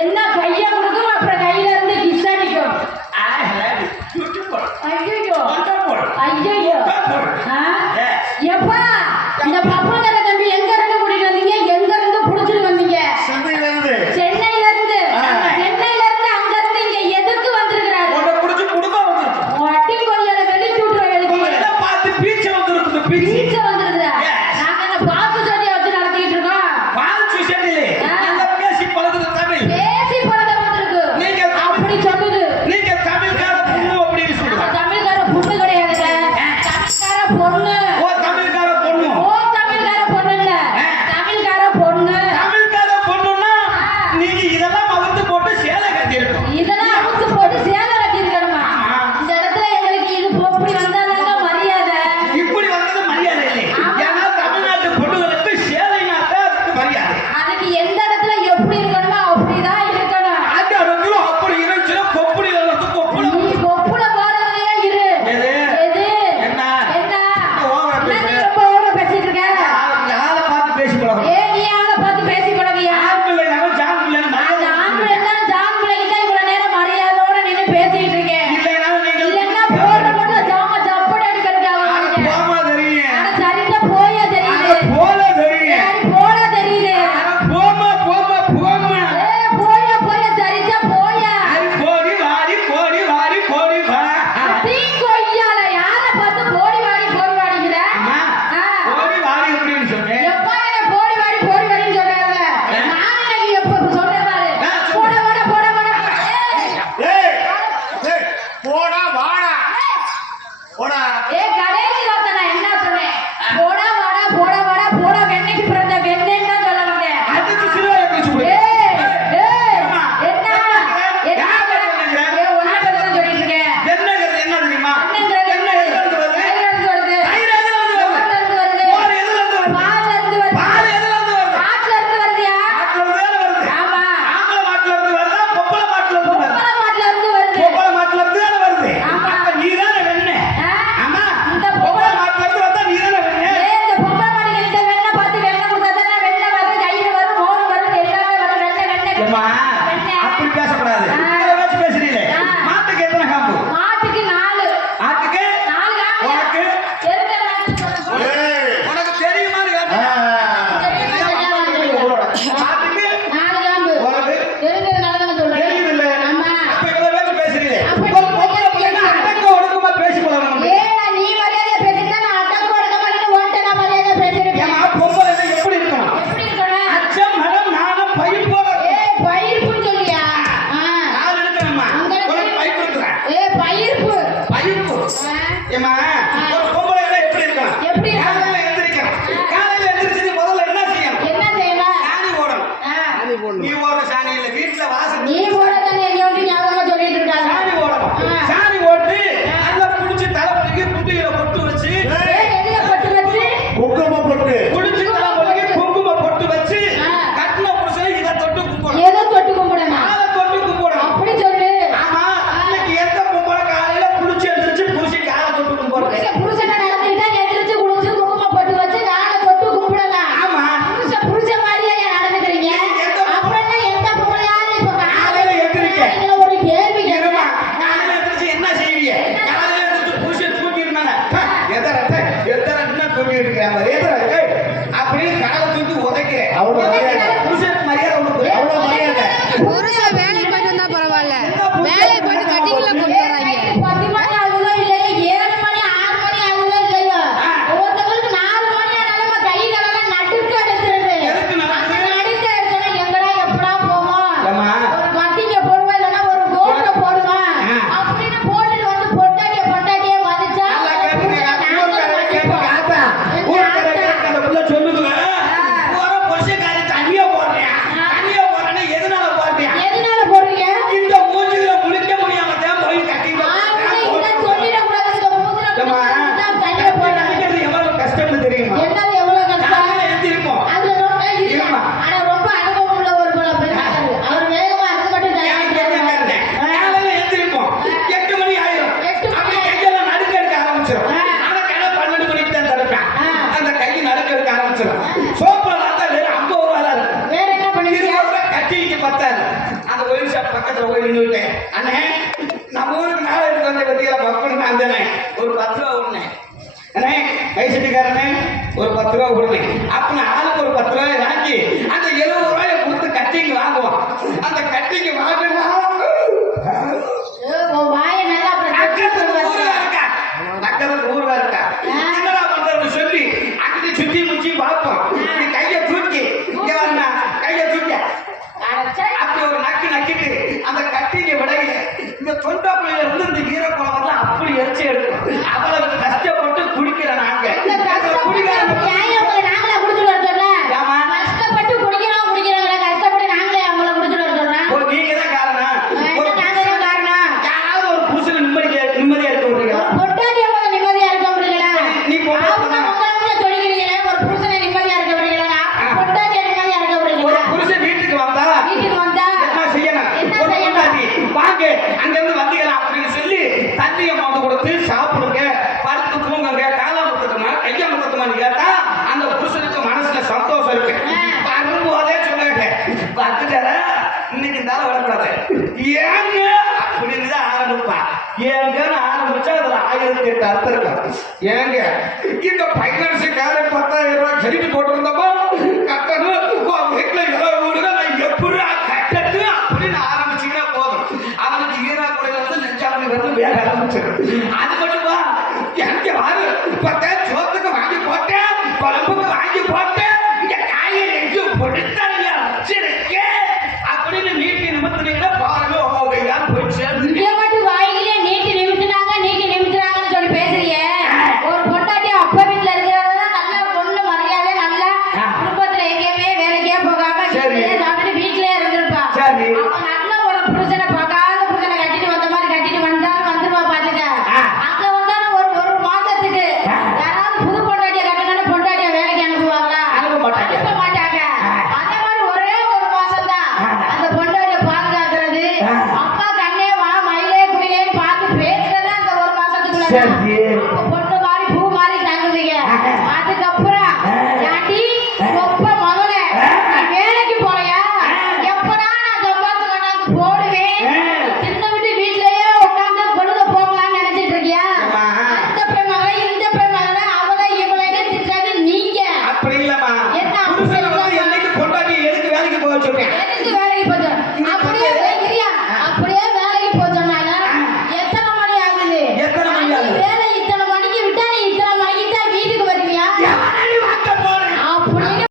என்ன கைய கொடுக்கும் அப்புறம் கையில இருந்து கிஸ் அடிக்கும். ஐயோ ஐயோ எப்பா இந்த பப்பங்கர தம்பி எங்க இருந்து கூட்டிட்டு வந்தீங்க? எங்க இருந்து புடிச்சிட்டு வந்தீங்க? சென்னையில இருந்து சென்னையில இருந்து அங்க இருந்து இங்க எதுக்கு வந்திருக்காரு? ஒட்டி கொய்யால வெளிச்சு விட்டுருவாங்க. பார்த்து பீச்ச வந்துருக்கு. பீச்ச வந்துருக்குறா. நாங்க என்ன பாப்பு சட்டியை வச்சு நடத்திட்டு இருக்கோம். பால் சுசட்டிலே பேசி பழகுது தமிழ். பேசி பழகுது ரூபாய் கட்டிக்கு பத்தாது. அந்த ஒயின் ஷாப் பக்கத்துல போய் நின்றுட்டேன். அண்ணே நம்ம ஊருக்கு நாளை எடுத்து வந்த பத்தியில பக்கம்னு நான் தானே ஒரு 10 ரூபா விடுனேன். அண்ணே கைசட்டிக்காரனே ஒரு 10 ரூபா விடுனேன். அப்ப நான் ஆளுக்கு ஒரு 10 ரூபாய் வாங்கி அந்த 70 ரூபாயை கொடுத்து கட்டிங்க வாங்குவோம். அந்த கட்டிங்க வாங்கினா உன் வாயை நல்லா பக்கத்துல ஊர்ல இருக்கா என்னடா பண்றது சொல்லி அங்கிட்டு சுத்தி முச்சி பார்ப்போம். இப்படி கையை தூக்கி இங்க வரணும் கையை தூக்கி அப்படி ஒரு நக்கு நக்கிட்டு அந்த கட்டிங்க விடையில இந்த தொண்டை பிள்ளையில இருந்து இந்த ஈரக்குழம்பெல்லாம் அப்படி எரிச்சு எடுக்கும். அவ்வளவு கஷ்டப்பட்டு குடிக்கிற நாங்க நாங்களா குடிச்சுட்டு வர சொன்னேன். கஷ்டப்பட்டு குடிக்கிறோம் குடிக்கிறாங்களா கஷ்டப்பட்டு நாங்களே அவங்கள குடிச்சுட்டு வர சொன்னோம். நீங்க தான் காரணம். நாங்க தான் காரணம். யாராவது ஒரு புருஷன் நிம்மதியா இருக்க முடியுங்களா? பொட்டாட்டி அவங்க நிம்மதியா இருக்க முடியல. நீ சொல்லிக்கிறீங்களே ஒரு புருஷனை நிம்மதியா இருக்க முடியல. பொட்டாட்டி நிம்மதியா இருக்க ஒரு முடியல. புருஷன் வீட்டுக்கு வந்தா வீட்டுக்கு வந்தா என்ன செய்யணும்? ஒரு பொண்டாட்டி வாங்க அங்கிருந்து வந்தீங்களா அப்படின்னு சொல்லி தண்ணியை மொண்டு கொடுத்து சாப்பிடுங்க, படுத்து தூங்குங்க, காலை முத்தட்டுமா கையை முத்தட்டுமான்னு கேட்டா அந்த புருஷனுக்கு மனசுல சந்தோஷம் இருக்கு. வரும்போதே சொன்னாங்க பார்த்துட்டார இன்னைக்கு இந்த ஆளை விடக்கூடாது ஏங்க அப்படின்னு தான் ஆரம்பிப்பா. ஏங்கன்னு ஆரம்பிச்சா அதுல 1008 அர்த்தம் இருக்கும். ஏங்க இந்த பைனான்ஸ் காரை 10,000 ரூபாய் கிரெடிட் போட்டிருந்தப்போ கட்டணும் வீட்டுல 70 வீடுங்க நான் எப்படி கட்டது அப்படின்னு ஆரம்பிச்சீங்கன்னா போதும். அவனுக்கு ஈரா குறையில வந்து நெஞ்சாமணி வந்து வேக ஆரம்பிச்சிடும். அது மட்டுமா எங்க வாரு 10,000 சோத்துக்கு வாங்கி போட்டேன், குழம்புக்கு வாங்கி போட்டேன், இங்க காய்கறி எங்கேயும் பொடித்தாலையா வச்சிருக்கேன் அப்படின்னு நீட்டி நிமித்தினீங்கன்னா பாருங்க யாரும் போய் சேர்ந்து இதை மட்டும் வாயிலே நீட்டி நிமித்துறாங்கன்னு சொல்லி பேசுறியே. ஒரு பொட்டாட்டி அப்பா வீட்டுல இருக்கிறதா நல்லா பொண்ணு மரியாதை நல்லா குடும்பத்துல எங்கேயுமே வேலைக்கே போகாம வீட்டிலேயே சாப்பிட்டு வீட்டிலேயே இருந்திருப்பா. சரி. அவன் நல்ல ஒரு புருஷனை பார்க்காத புருஷனை கட்டிட்டு வந்த மாதிரி கட்டிட்டு வந்தாலும் வந்துருவா பாத்துக்க. அங்க வந்தாலும் ஒரு மாசத்துக்கு யாராவது புது பொண்டாட்டிய கட்டணும்னு பொண்டாட்டிய வேலைக்கு அனுப்புவாங்களா? அனுப்ப மாட்டாங்க. அந்த மாதிரி ஒரே ஒரு மாசம் தான் அந்த பொண்டாட்டிய பாதுகாக்கிறது. அப்பா கண்ணே வா மயிலே குயிலேன்னு பார்த்து பேசுறதா அந்த ஒரு மாசத்துக்குள்ள பொண்ணு மாதிரி பூ மாதிரி தங்குவீங்க. அதுக்கப்புறம் ஏண்டி ஒப்ப மகனே நீ வேலைக்கு போறியா? எப்படா நான் சம்பாதிச்சு கொண்டாந்து போடுவேன்? சின்ன விட்டு வீட்லயே உட்காந்து பொழுத போகலாம்னு நினைச்சிட்டு இருக்கியா? அந்த பெண் மகன் இந்த பெண் மகன் அவளை இவளைன்னு திட்டாது நீங்க. அப்படி இல்லம்மா. என்ன புருஷனை வந்து என்னைக்கு பொண்டாட்டி எதுக்கு வேலைக்கு போக சொல்றேன்?